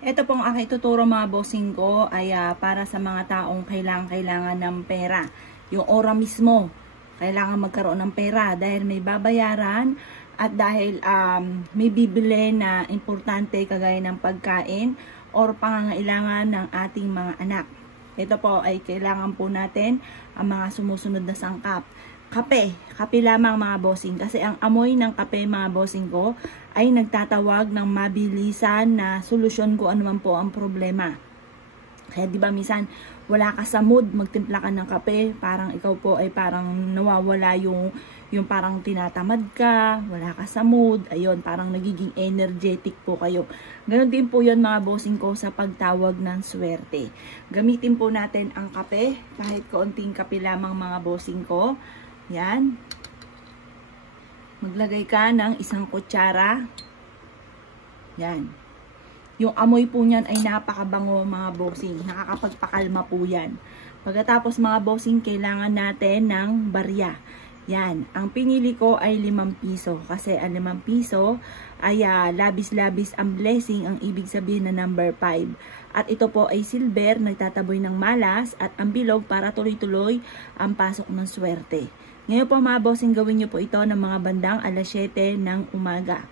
Ito pong aking ituturo mga bossing ko ay para sa mga taong kailangan ng pera. Yung ora mismo, kailangan magkaroon ng pera dahil may babayaran at dahil may bibili na importante kagaya ng pagkain or pangangailangan ng ating mga anak. Ito po ay kailangan po natin ang mga sumusunod na sangkap. Kape lamang mga bossing kasi ang amoy ng kape mga bossing ko ay nagtatawag ng mabilisan na solusyon kung ano man po ang problema. Kaya di ba minsan wala ka sa mood, magtimpla ka ng kape, parang ikaw po ay parang nawawala yung parang tinatamad ka, wala ka sa mood, ayun, parang nagiging energetic po kayo. Ganon din po yun mga bossing ko sa pagtawag ng swerte. Gamitin po natin ang kape, kahit kaunting kape lamang mga bossing ko. Yan. Maglagay ka ng 1 kutsara. Yan. Yung amoy po niyan ay napakabango mga bossing. Nakakapagpakalma po yan. Pagkatapos mga bossing, kailangan natin ng barya. Yan. Ang pinili ko ay 5 piso. Kasi ang 5 piso ay labis-labis ang blessing. Ang ibig sabihin na number 5. At ito po ay silver, nagtataboy ng malas. At ang bilog para tuloy-tuloy ang pasok ng swerte. Ngayon po mga bossing, gawin nyo po ito ng mga bandang alas 7 ng umaga.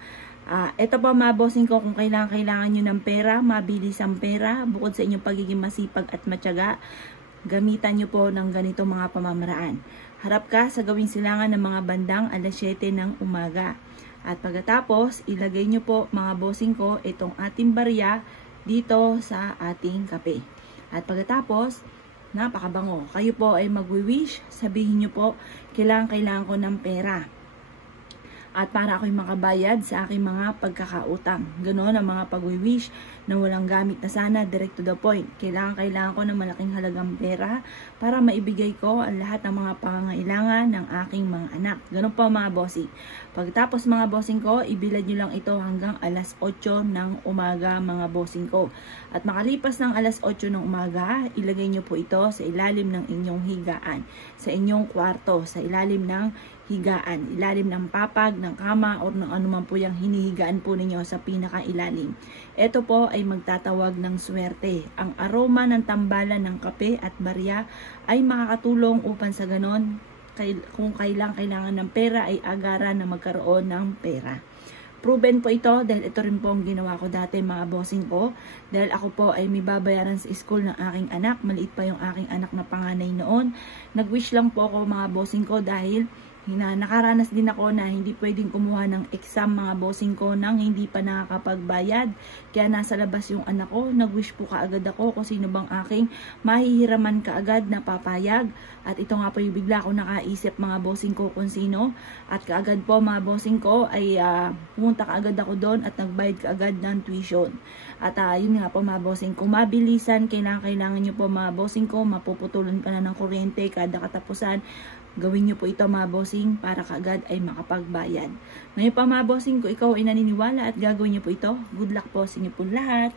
Ito po mga bossing ko, kung kailangan nyo ng pera, mabilis ang pera, bukod sa inyong pagiging masipag at matyaga, gamitan nyo po ng ganito mga pamamaraan. Harap ka sa gawing silangan ng mga bandang alas 7 ng umaga. At pagkatapos, ilagay nyo po mga bossing ko itong ating barya dito sa ating kape. At pagkatapos, napakabango. Kayo po ay magwi-wish, sabihin nyo po, kailangan ko ng pera. At para ako'y makabayad sa aking mga pagkakautang. Ganoon ang mga pag-wish na walang gamit na sana, direct to the point. Kailangan ko ng malaking halagang pera para maibigay ko ang lahat ng mga pangangailangan ng aking mga anak. Ganoon po mga bossing. Pagkatapos mga bossing ko, ibilad nyo lang ito hanggang alas 8 ng umaga mga bossing ko. At makalipas ng alas 8 ng umaga, ilagay nyo po ito sa ilalim ng inyong higaan. Sa inyong kwarto, sa ilalim ng higaan, ilalim ng papag, ng kama, o ng anuman po yung hinihigaan po ninyo sa pinakailalim. Ito po ay magtatawag ng swerte. Ang aroma ng tambalan ng kape at barya ay makakatulong upang sa ganon, kung kailangan ng pera ay agaran na magkaroon ng pera. Proven po ito dahil ito rin po ang ginawa ko dati mga bossing ko. Dahil ako po ay may babayaran sa school ng aking anak. Maliit pa yung aking anak na panganay noon. Nag-wish lang po ako mga bossing ko dahil nakaranas din ako na hindi pwedeng kumuha ng exam mga bossing ko nang hindi pa nakakapagbayad. Kaya nasa labas yung anak ko. Nag-wish po kaagad ako kung sino bang aking mahihiraman kaagad na papayag. At ito nga po yung bigla ko nakaisip mga bossing ko kung sino. At kaagad po mga bossing ko ay pumunta kaagad ako doon at nagbayad kaagad ng tuition. At yun nga po mga bossing ko, mabilisan, kailangan nyo po mga bossing ko, mapuputulan ka na ng kuryente kada katapusan. Gawin nyo po ito mga bossing para kaagad ay makapagbayad. Ngayon pa mga bossing ko, ikaw ay naniniwala at gagawin nyo po ito. Good luck po sa inyo po lahat.